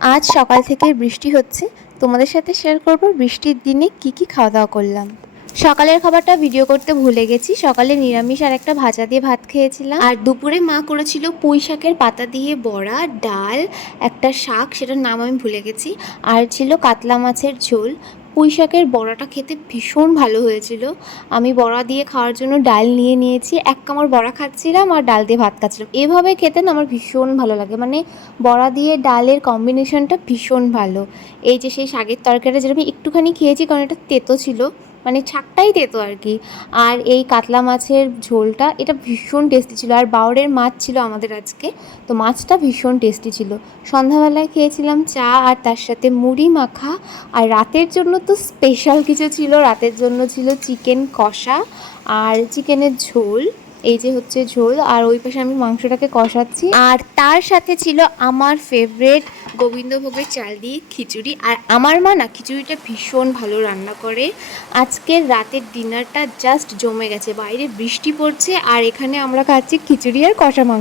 আজ সকাল থেকে বৃষ্টি হচ্ছে, তোমাদের সাথে শেয়ার করব বৃষ্টির দিনে কি খাওয়া দাওয়া করলাম। সকালের খাবারটা ভিডিও করতে ভুলে গেছি। সকালে নিরামিষ আর একটা ভাজা দিয়ে ভাত খেয়েছিলাম। আর দুপুরে মা করেছিল পুঁই শাকের পাতা দিয়ে বড়া, ডাল, একটা শাক, সেটার নাম আমি ভুলে গেছি, আর ছিল কাতলা মাছের ঝোল। পুঁই শাকের বড়াটা খেতে ভীষণ ভালো হয়েছিল। আমি বড়া দিয়ে খাওয়ার জন্য ডাল নিয়ে নিয়েছি, এক কামড় বড়া খাচ্ছিলাম আর ডাল দিয়ে ভাত খাচ্ছিলাম। এভাবে খেতে না আমার ভীষণ ভালো লাগে, মানে বড়া দিয়ে ডালের কম্বিনেশনটা ভীষণ ভালো। এই যে সেই শাকের তরকারিটা যেটা আমি একটুখানি খেয়েছি, কারণ এটা তেতো ছিল, মানে শাকটাই তেতো আর কি। আর এই কাতলা মাছের ঝোলটা, এটা ভীষণ টেস্টি ছিল। আর বাওরের মাছ ছিল আমাদের আজকে, তো মাছটা ভীষণ টেস্টি ছিল। সন্ধ্যাবেলায় খেয়েছিলাম চা, আর তার সাথে মুড়ি মাখা। আর রাতের জন্য তো স্পেশাল কিছু ছিল, রাতের জন্য ছিল চিকেন কষা আর চিকেনের ঝোল। এই যে হচ্ছে ঝোল, আর ওই পাশে আমি মাংসটাকে কষাচ্ছি। আর তার সাথে ছিল আমার ফেভারিট গোবিন্দভোগের চাল দিয়ে খিচুড়ি। আর আমার মা না খিচুড়িটা ভীষণ ভালো রান্না করে। আজকের রাতের ডিনারটা জাস্ট জমে গেছে। বাইরে বৃষ্টি পড়ছে আর এখানে আমরা খাচ্ছি খিচুড়ি আর কষা মাংস।